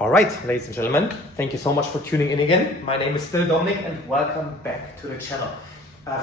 All right, ladies and gentlemen, thank you so much for tuning in again. My name is still Dominic and welcome back to the channel.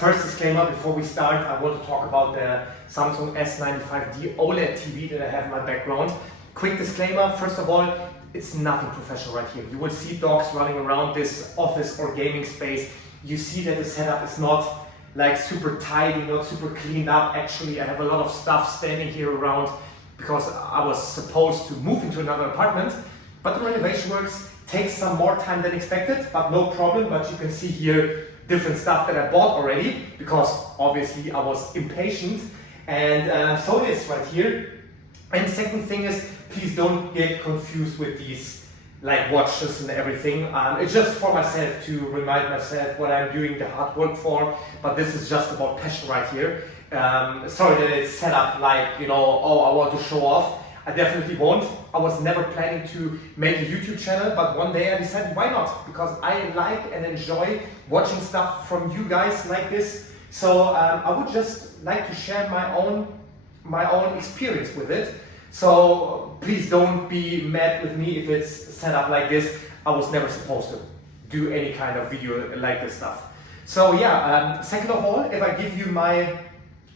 First disclaimer before we start, I want to talk about the Samsung S95D OLED TV that I have in my background. Quick disclaimer, first of all, it's nothing professional right here. You will see dogs running around this office or gaming space. You see that the setup is not like super tidy, not super cleaned up. Actually, I have a lot of stuff standing here around because I was supposed to move into another apartment. But the renovation works takes some more time than expected, but no problem. But you can see here different stuff that I bought already because obviously I was impatient. And so it is right here. And the second thing is, please don't get confused with these like watches and everything. It's just for myself to remind myself what I'm doing the hard work for. But this is just about passion right here. Sorry that it's set up like, oh, I want to show off. I definitely won't. I was never planning to make a YouTube channel, but one day I decided why not? Because I like and enjoy watching stuff from you guys like this. So I would just like to share my own experience with it. So please don't be mad with me if it's set up like this. I was never supposed to do any kind of video like this stuff. So yeah, second of all, if I give you my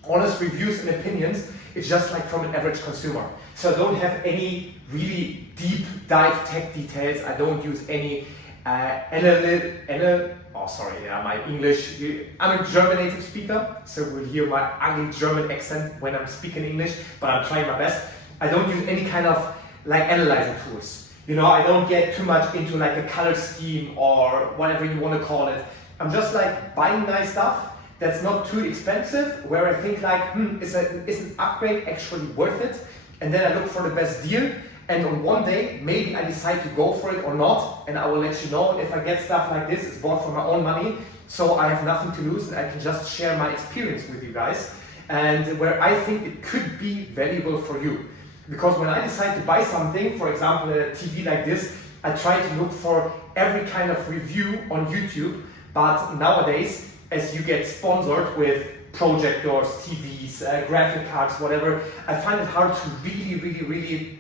honest reviews and opinions, it's just like from an average consumer. So I don't have any really deep dive tech details. I don't use any my English. I'm a German native speaker, so we'll hear my ugly German accent when I'm speaking English, but I'm trying my best. I don't use any kind of like analyzing tools. I don't get too much into like a color scheme or whatever you want to call it. I'm just like buying nice stuff that's not too expensive, where I think like, is an upgrade actually worth it? And then I look for the best deal, and on one day, maybe I decide to go for it or not, and I will let you know. If I get stuff like this, it's bought for my own money, so I have nothing to lose, and I can just share my experience with you guys, and where I think it could be valuable for you. Because when I decide to buy something, for example, a TV like this, I try to look for every kind of review on YouTube, but nowadays, as you get sponsored with projectors, TVs, graphic cards, whatever, I find it hard to really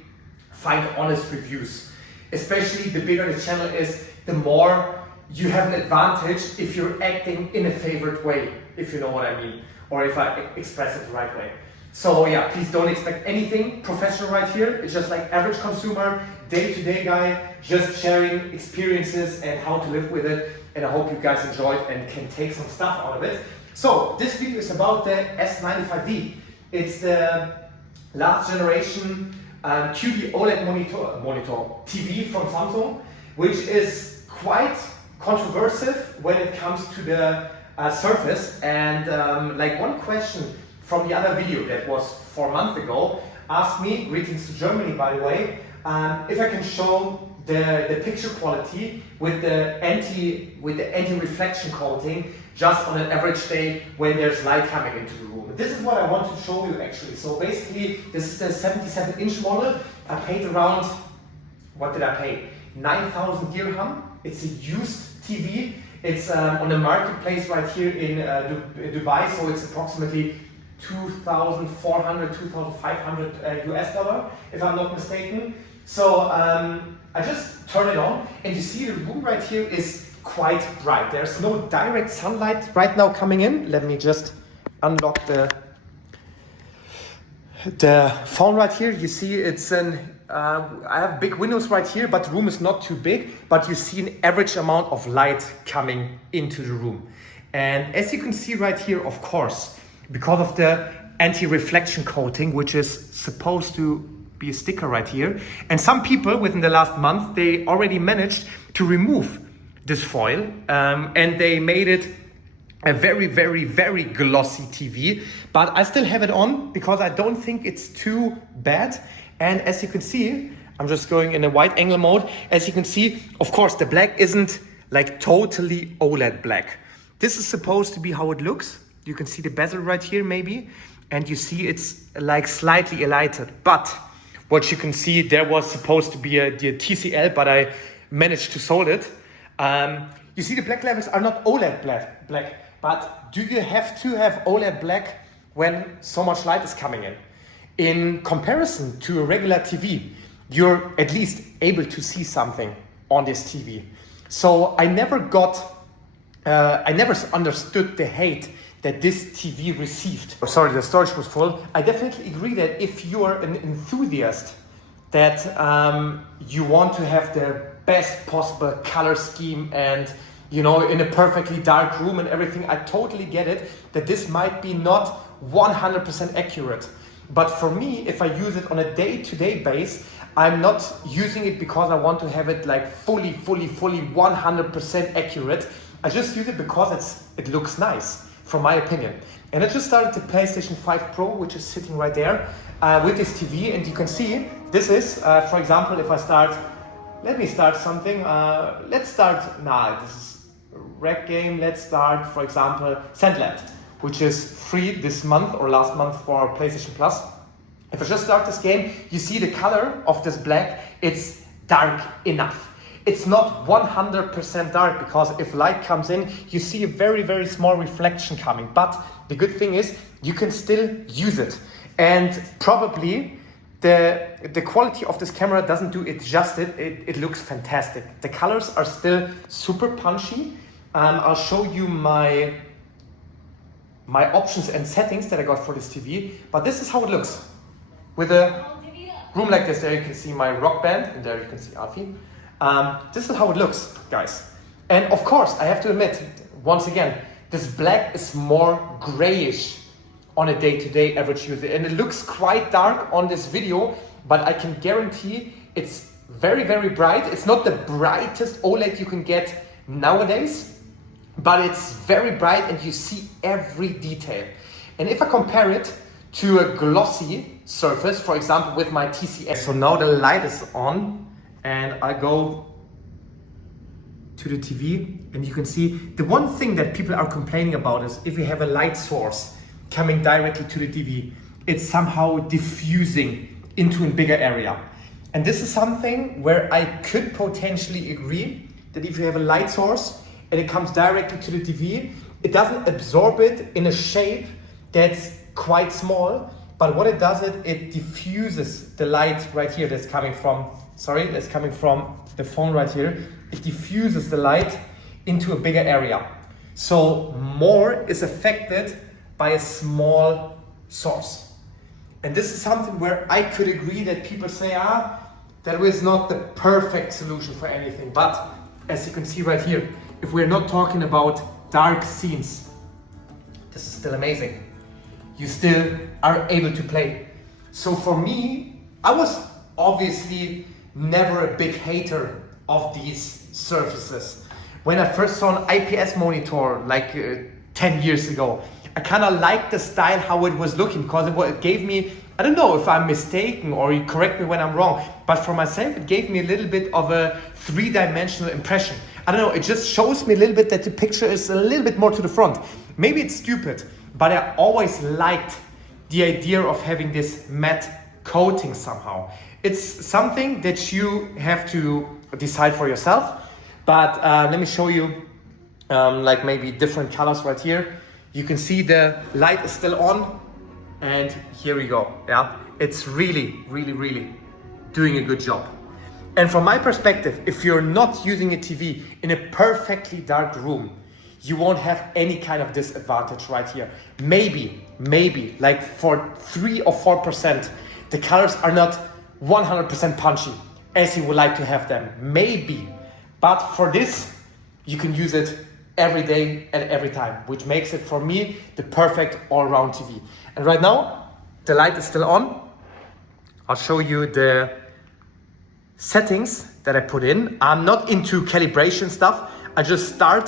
find honest reviews. Especially the bigger the channel is, the more you have an advantage if you're acting in a favorite way, if you know what I mean, or if I express it the right way. So yeah, please don't expect anything professional right here. It's just like average consumer, day-to-day guy, just sharing experiences and how to live with it. And I hope you guys enjoyed and can take some stuff out of it. So this video is about the S95D. It's the last generation QD OLED monitor TV from Samsung, which is quite controversial when it comes to the surface. And like one question from the other video that was 4 months ago asked me, greetings to Germany by the way, if I can show the picture quality with the anti-reflection coating just on an average day when there's light coming into the room. This is what I want to show you actually. So basically, this is the 77-inch model. I paid around, what did I pay? 9,000 dirham. It's a used TV. It's on the marketplace right here in Dubai, so it's approximately 2,400, 2,500 US dollar, if I'm not mistaken. So I just turn it on, and you see the room right here is quite bright. There's no direct sunlight right now coming in. Let me just unlock the phone right here. You see it's I have big windows right here, but the room is not too big, but you see an average amount of light coming into the room. And as you can see right here, of course, because of the anti-reflection coating, which is supposed to be a sticker right here. And some people within the last month, they already managed to remove this foil and they made it a very glossy TV. But I still have it on because I don't think it's too bad. And as you can see, I'm just going in a wide angle mode. As you can see, of course, the black isn't like totally OLED black. This is supposed to be how it looks. You can see the bezel right here maybe. And you see it's like slightly highlighted. But what you can see, there was supposed to be the TCL, but I managed to solve it. You see the black levels are not OLED black, but do you have to have OLED black when so much light is coming in? In comparison to a regular TV, you're at least able to see something on this TV. So I never understood the hate that this TV received. Oh, sorry, the storage was full. I definitely agree that if you are an enthusiast, that you want to have the best possible color scheme and, you know, in a perfectly dark room and everything, I totally get it, that this might be not 100% accurate. But for me, if I use it on a day-to-day base, I'm not using it because I want to have it like fully 100% accurate. I just use it because it looks nice, from my opinion. And I just started the PlayStation 5 Pro, which is sitting right there, with this TV. And you can see, this is, for example, if I start, let me start something. This is a rec game. Let's start, for example, Sandland, which is free this month or last month for PlayStation Plus. If I just start this game, you see the color of this black, it's dark enough. It's not 100% dark because if light comes in, you see a very small reflection coming. But the good thing is you can still use it. And probably the quality of this camera doesn't do it justice. It looks fantastic. The colors are still super punchy. I'll show you my options and settings that I got for this TV. But this is how it looks. With a room like this, there you can see my rock band, and there you can see Alfie. This is how it looks, guys. And of course, I have to admit, once again, this black is more grayish on a day-to-day average user. And it looks quite dark on this video, but I can guarantee it's very bright. It's not the brightest OLED you can get nowadays, but it's very bright and you see every detail. And if I compare it to a glossy surface, for example, with my TCS. So now the light is on and I go to the TV and you can see the one thing that people are complaining about is if you have a light source coming directly to the TV, it's somehow diffusing into a bigger area. And this is something where I could potentially agree that if you have a light source and it comes directly to the TV, it doesn't absorb it in a shape that's quite small, but what it does, it diffuses the light right here that's coming from the phone right here. It diffuses the light into a bigger area. So more is affected by a small source. And this is something where I could agree that people say, that is not the perfect solution for anything. But as you can see right here, if we're not talking about dark scenes, this is still amazing. You still are able to play. So for me, I was obviously never a big hater of these surfaces. When I first saw an IPS monitor like 10 years ago, I kind of liked the style, how it was looking, because it gave me, I don't know if I'm mistaken or you correct me when I'm wrong, but for myself it gave me a little bit of a three-dimensional impression. I don't know, it just shows me a little bit that the picture is a little bit more to the front. Maybe it's stupid, but I always liked the idea of having this matte coating somehow. It's something that you have to decide for yourself, but let me show you like maybe different colors right here. You can see the light is still on and here we go. Yeah, it's really doing a good job. And from my perspective, if you're not using a TV in a perfectly dark room, you won't have any kind of disadvantage right here. Maybe like for 3 or 4%, the colors are not 100% punchy as you would like to have them. Maybe, but for this, you can use it every day and every time, which makes it for me the perfect all-round TV. And right now, the light is still on. I'll show you the settings that I put in. I'm not into calibration stuff. I just start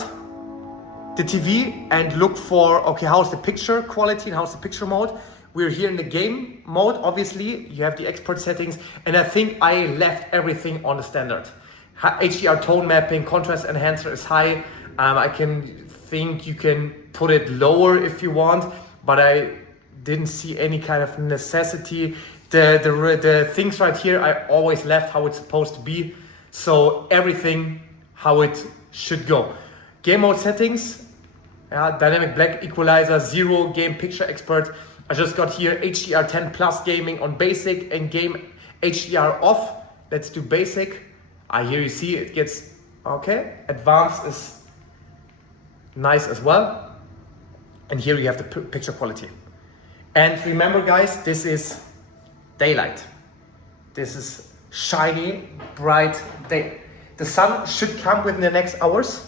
the TV and look for, okay, how's the picture quality and how's the picture mode. We're here in the game mode, obviously. You have the export settings, and I think I left everything on the standard. HDR tone mapping, contrast enhancer is high. I can think you can put it lower if you want, but I didn't see any kind of necessity. The things right here, I always left how it's supposed to be. So everything how it should go. Game mode settings, dynamic black equalizer, 0 game picture expert. I just got here HDR 10 plus gaming on basic and game HDR off. Let's do basic. Here you see it gets, okay. Advanced is nice as well. And here you have the picture quality. And remember guys, this is daylight. This is shiny, bright day. The sun should come within the next hours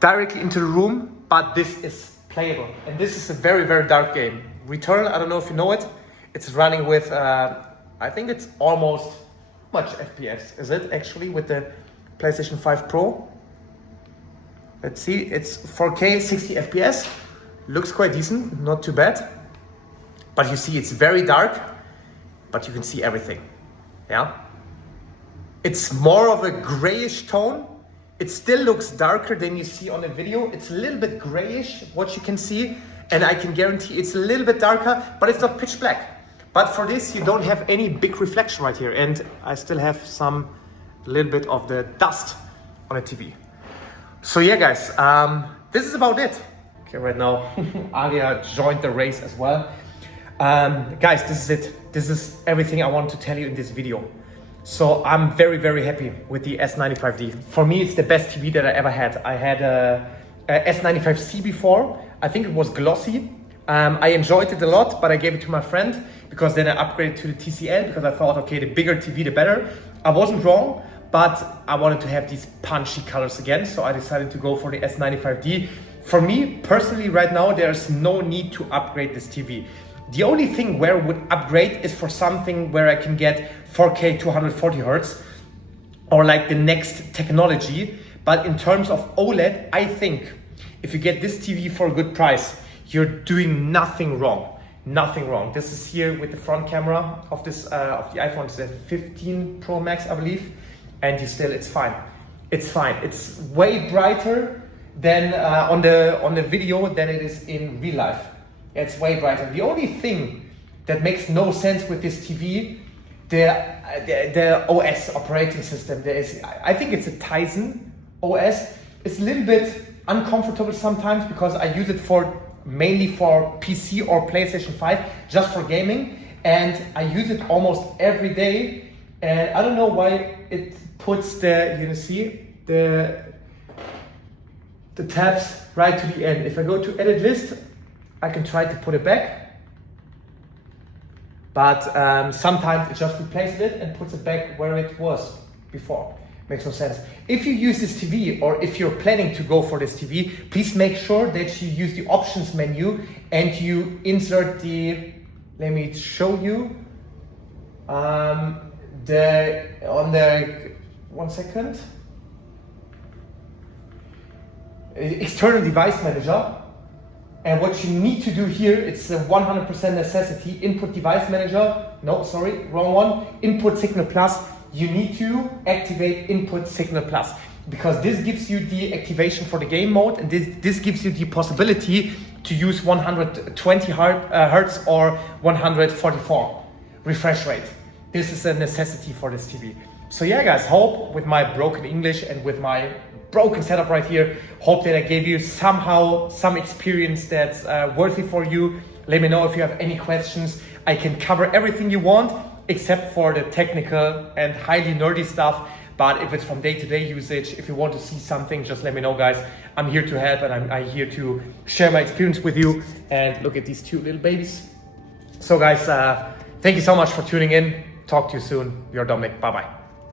directly into the room, but this is playable. And this is a very, very dark game. Returnal, I don't know if you know it. It's running with, I think it's almost, much FPS is it actually with the PlayStation 5 Pro? Let's see, it's 4K 60 FPS. Looks quite decent, not too bad. But you see it's very dark, but you can see everything. Yeah. It's more of a grayish tone. It still looks darker than you see on the video. It's a little bit grayish, what you can see. And I can guarantee it's a little bit darker, but it's not pitch black. But for this, you don't have any big reflection right here. And I still have a little bit of the dust on the TV. So yeah, guys, this is about it. Okay, right now, Aria joined the race as well. Guys, this is it. This is everything I want to tell you in this video. So I'm very, very happy with the S95D. For me, it's the best TV that I ever had. I had a S95C before. I think it was glossy. I enjoyed it a lot, but I gave it to my friend because then I upgraded to the TCL because I thought, okay, the bigger TV, the better. I wasn't wrong, but I wanted to have these punchy colors again. So I decided to go for the S95D. For me, personally, right now, there's no need to upgrade this TV. The only thing where I would upgrade is for something where I can get 4K 240 Hertz or like the next technology. But in terms of OLED, I think if you get this TV for a good price, you're doing nothing wrong. Nothing wrong. This is here with the front camera of this of the iPhone. It's a 15 Pro Max, I believe, and it's fine. It's fine. It's way brighter than on the video than it is in real life. It's way brighter. The only thing that makes no sense with this TV, the OS operating system. I think it's a Tizen OS. It's a little bit uncomfortable sometimes because I use it mainly for PC or PlayStation 5, just for gaming, and I use it almost every day. And I don't know why it puts the tabs right to the end. If I go to edit list, I can try to put it back, but sometimes it just replaces it and puts it back where it was before. Makes no sense. If you use this TV or if you're planning to go for this TV, please make sure that you use the options menu and you insert let me show you, one second, external device manager. And what you need to do here, it's a 100% necessity, input device manager, no, sorry, wrong one, input signal plus. You need to activate input signal plus because this gives you the activation for the game mode, and this gives you the possibility to use 120 Hertz or 144 refresh rate. This is a necessity for this TV. So yeah, guys, hope with my broken English and with my broken setup right here, hope that I gave you somehow some experience that's worthy for you. Let me know if you have any questions. I can cover everything you want except for the technical and highly nerdy stuff. But if it's from day-to-day usage, if you want to see something, just let me know, guys. I'm here to help, and I'm here to share my experience with you. And look at these two little babies. So guys, thank you so much for tuning in. Talk to you soon. Your Dominic. Bye-bye.